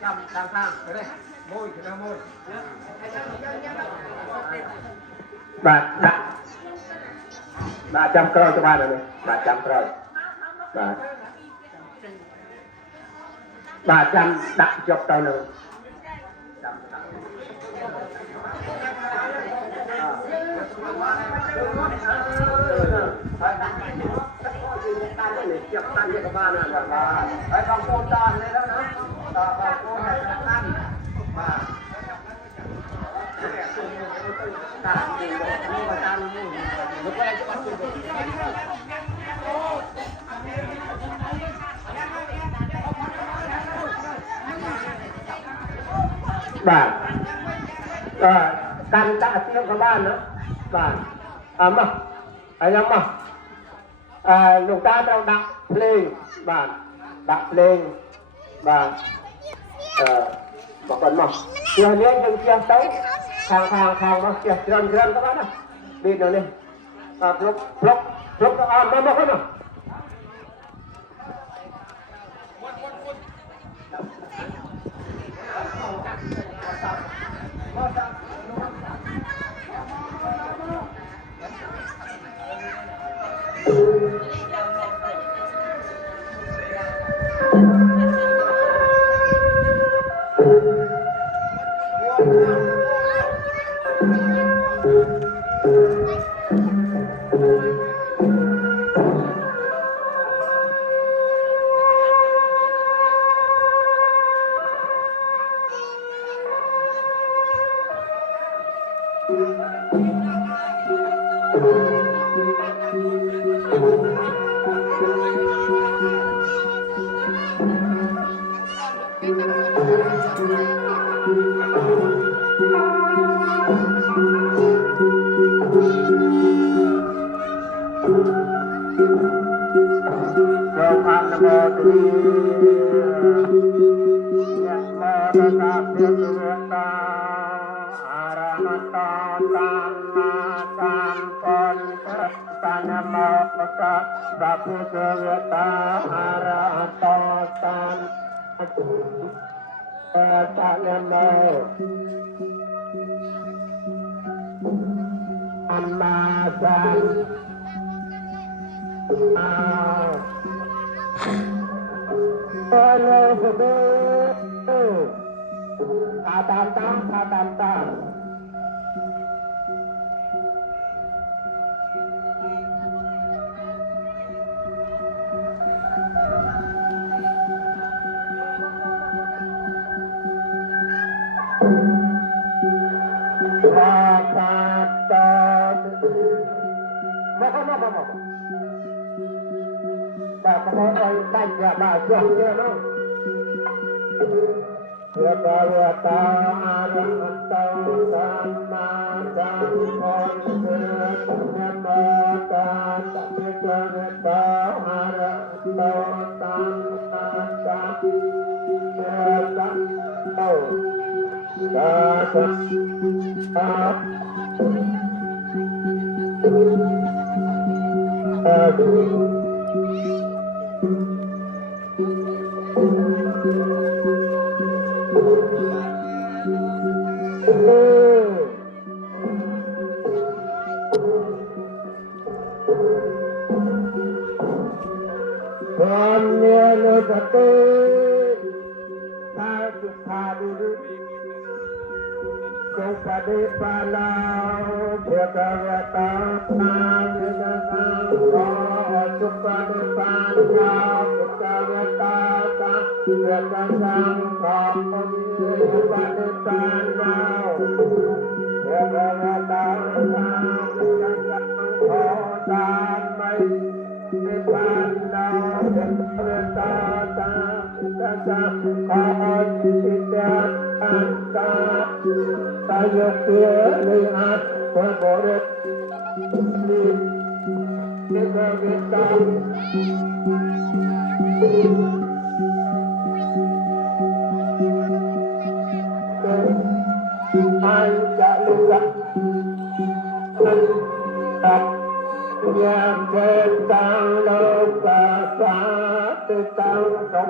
chăm đang thang cái đây môi cái nào môi bà chăm cơ cho bà này bà chăm cơ bà chăm đặt chụp tao nữa chụp tan cho các bạn là phải bằng con tan đấy đó bằng con này là tan mà bà căn tạ tiêu các bạn nữa bà mà anh em mà chúng ta đang đặt lên bà đặt lên bà còn mà chưa nhớ nhưng chưa tới hàng nó chưa rần các bạn ạ đi nữa đi lúc mà không nào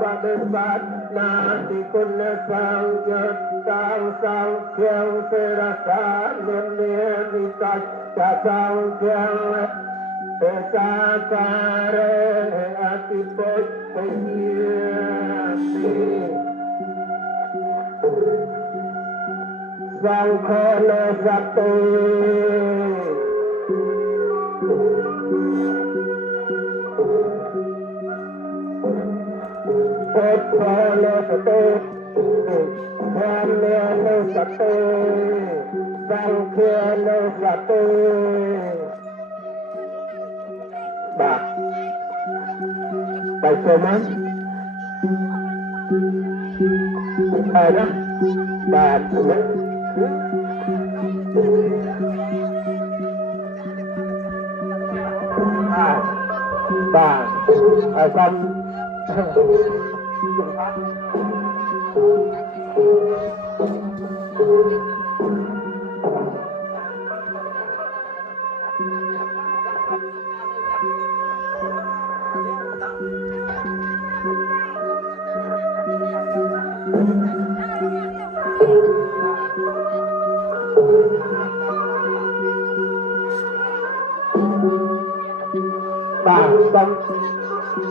bát bát na ti kun sang yết sang kiêng sê ra sa niệm niệm vi sa cha sang kiêng sa ca re ati pe pe sang kho le sa te Pele sate, Pele sate, Bangkele sate, Ba, Bay Soman, Ada, Ba, Ba, Asam. Bang,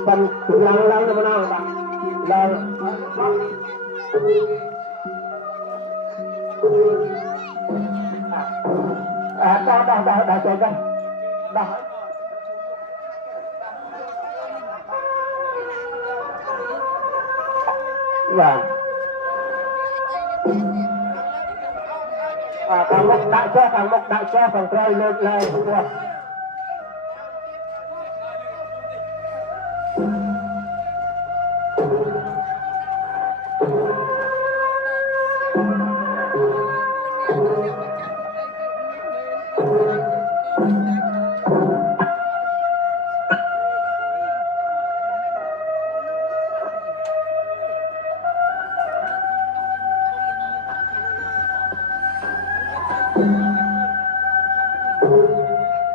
bang, lang na mana bang, lang. Dah jaga, dah. Bang. Kamu tak cah, kontrol lagi semua.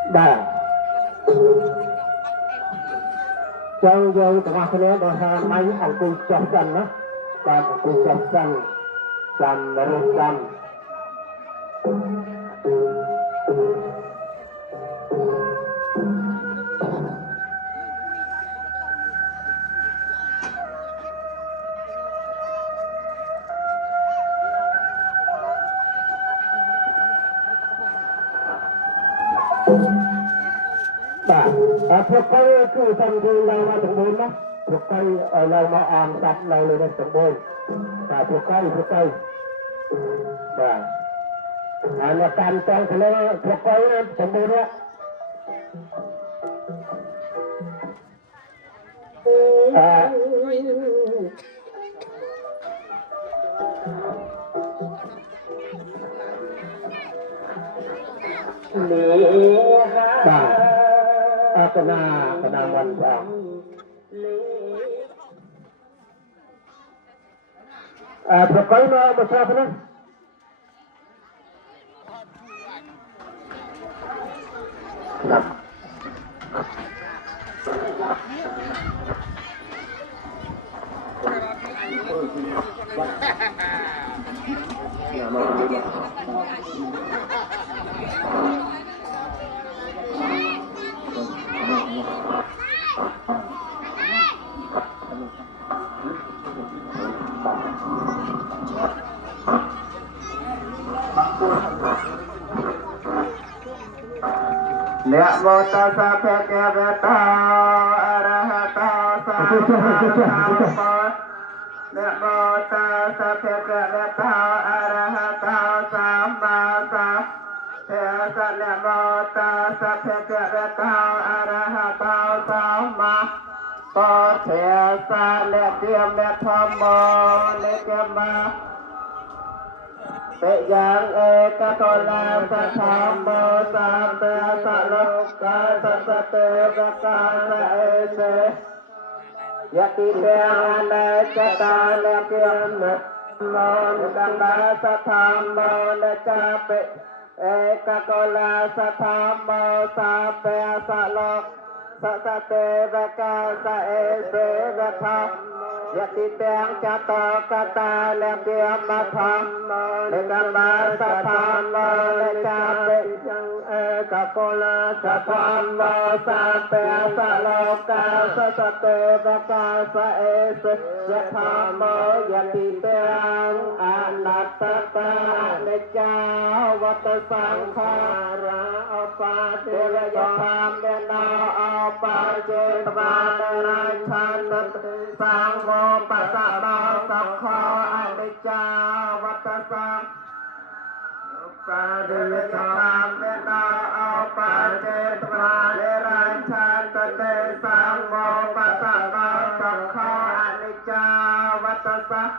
Dah. Jauh-jauh tengah-tengah dah main angkut jahsan lah. Dan angkut jahsan dan merekam.พวกเขาคือทำดีเรามาสมบูรณ์นะพวกเขาเรามาอ่านตัดเราเลยนะสมบูรณ์แต่พวกเขาแต่อันนี้การแต่งทะเลพวกเขาสมบูรณ์แล้วkena wanita. Berkaitan masalah apa? Namo tassa bhagavata arahato samma Namo tassa bhagavata arahato samma Tassa namo tassa bhagavata arahato samma Tassa nityam thammo nityam Yang ekakola sathamo sampe saloka sasate vakasa ese Yati teana cetana kiamat Mon kanda sathamo necape Ekakola sathamo sampe salok sasate vakasa ese vatham ยติเตียงจัตตกตาเลเกียมาธรรมเลกัมมาสัทธรรมเลจาเปยังเอกโกลสัทธรรมสัพเพสัโลกาสัสเตวกาสเอสยะธรรมยติเตียงอนัตตาเนจาวัตสังขาราอปาเทระยธรรมเนนาอปาเจตวาเนราชันสังโฆปัสสะนาสังฆาอนิจจาวัตสังปาเดยธรรมเนนาอปาเจตวาเนราชันเตสังโฆปัสสะนาสังฆาอนิจจาวัตสัง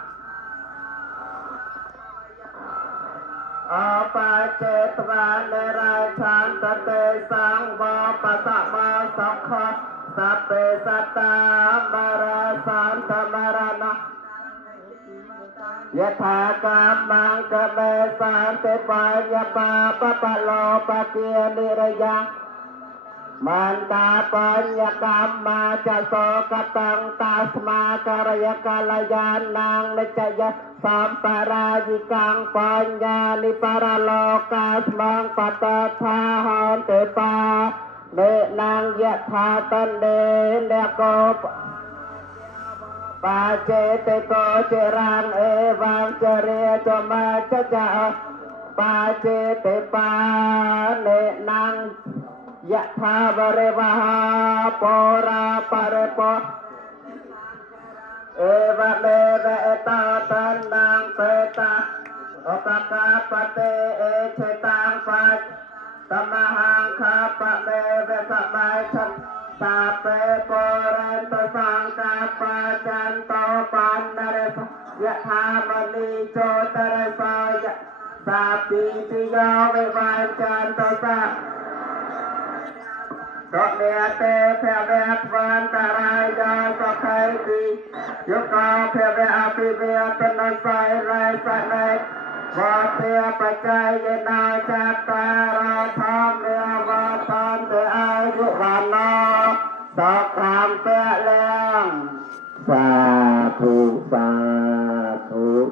อปาเจตวาเนราชันเตสังโฆปัสสะนาสังฆาสัพเพสัตตามราสันตมรณะยถากรรมังกเมสันติปัญญาปาปะปะโลปะเกียนิระยังมันตาปัญญกรรมมาจะโสกตังตัสมาการยกาลยานังนิจยสัมปรายิกังปัญญานิปารโลกาสมังปัตตาหันเตปาเนนางยะธาตันเดเนโกปาเจเตโกเจรังเอวังเจเรจมาจะจะปาเจเตปาเนนางยะธาบริวหาปราปะเรปะเอวะเมเวตาตันนางเปตาอปกาปเตเอเชตังปัจตมหังคาปะเมเวสมัยชันตาเปโปเรนตสังกาปะจันโตปันนเรสยะธามณีโจตเรสยะสาปีติโยวิวัยจันโตสะโตเนเตเพเวทวันตรายยาสะไคติยุกาเพเวอภิเวตนาไสไรสะเนวาเตปัจจัยนาจัตตาราธรรมเนวาทันเตอายุวันโนสักขามเปะแรงสาธุสา